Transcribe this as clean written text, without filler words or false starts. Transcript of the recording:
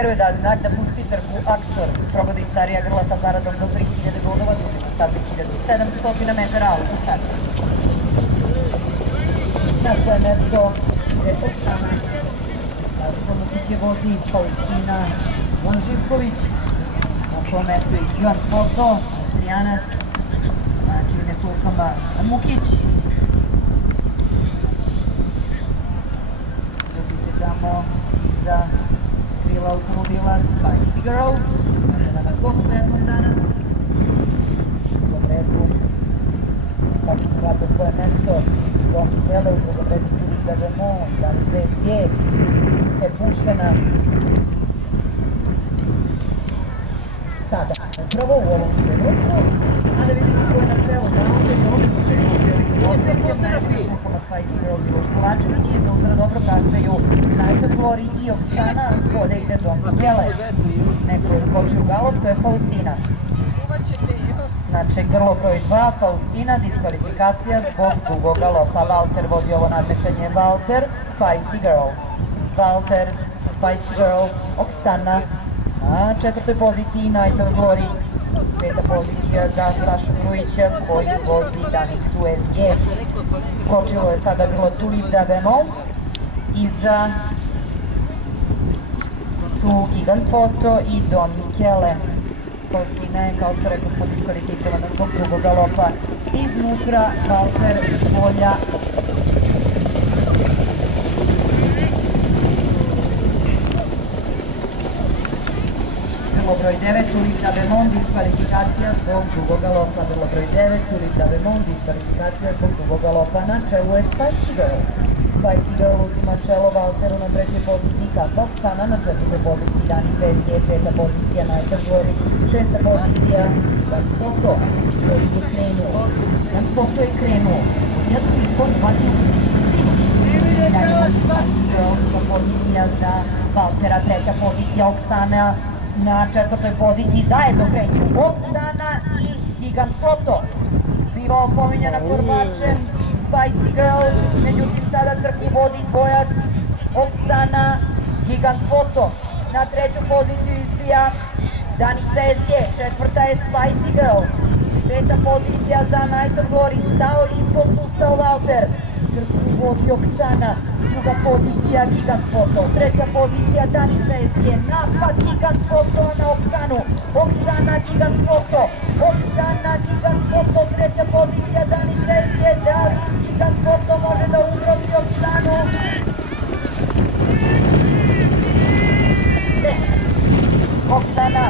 Seruje da znak da pusti trku Aksor, progodi starija grla sa zaradom do 3000 bodova, dužina staze 1700 metara, auto start. Na svoje mesto je Oksana Mukić je vozi Faustina Živković, na svom mestu je Ivan Foto, Austrijanac, čine Sulkama Mukić. Ljudi se tamo iza krila automobila Spicy Girl, značena na kom sedmom danas. U drugom redu, kako hvata svoje mesto, Don Michele, u drugom redu Tulip Demo, Danica SG, te puštena. Sada, upravo u ovom trenutku, a da vidimo ko je na čelu žalbe, Domić, Željović, Osvećem, našim Sulkama Spicy Girl, Miloš Kovačević, iznutra dobro kasaju Night Glory i Oksana, s polja ide Don Michele. Neko je skočio u galop, to je Faustina. Znači, grlo broj 2, Faustina, diskvalifikacija zbog dugog galopa. Valter vodi ovo nadmetanje, Valter, Spicy Girl. Valter, Spicy Girl, Oksana. Na četvrtoj poziciji Night Glory, peta pozicija za Sašu Grujića koji vozi Danicu SG. Skočilo je sada grlo Tulip Demo, iza su Gigant Foto i Don Michele. Faustina je, kao što rekao smo, diskvalifikovana zbog drugog galopa. Iznutra Valter polja. Grlo broj 9, Tulip Demo, diskvalifikacija zbog drugog galopa. Grlo broj 9, Tulip Demo, diskvalifikacija zbog drugog galopa. Na čelu je Spicy Girl. Spicy Girl uzima čelo Valteru na trećoj poziciji, Kasa Oksana na četvrtoj poziciji, Danica SG, peta pozicija Night Glory, šesta pozicija Gigant Foto koji je krenuo. Gigant Foto je krenuo. Jedan ispod 20. Spicy Girl, druga pozicija za Valtera, treća pozicija Oksana na četvrtoj poziciji, zajedno kreću Oksana i Gigant Foto. Biva opominjana korbačem Spicy Girl, međutim sada trku vodi dvojac Oksana, Gigant Foto. Na treću poziciju izbija Danica SG, četvrta je Spicy Girl, peta pozicija za Night Glory, stao i posustao Valter. Trku vodi Oksana, druga pozicija Gigant Foto, treća pozicija Danica SG, napad Gigant Foto na Oksanu, Oksana, Gigant Foto, Oksana, Gigant Foto, treća pozicija Danica SG, da li Gigant Foto može da ugrozi Oksanu? Ne, Oksana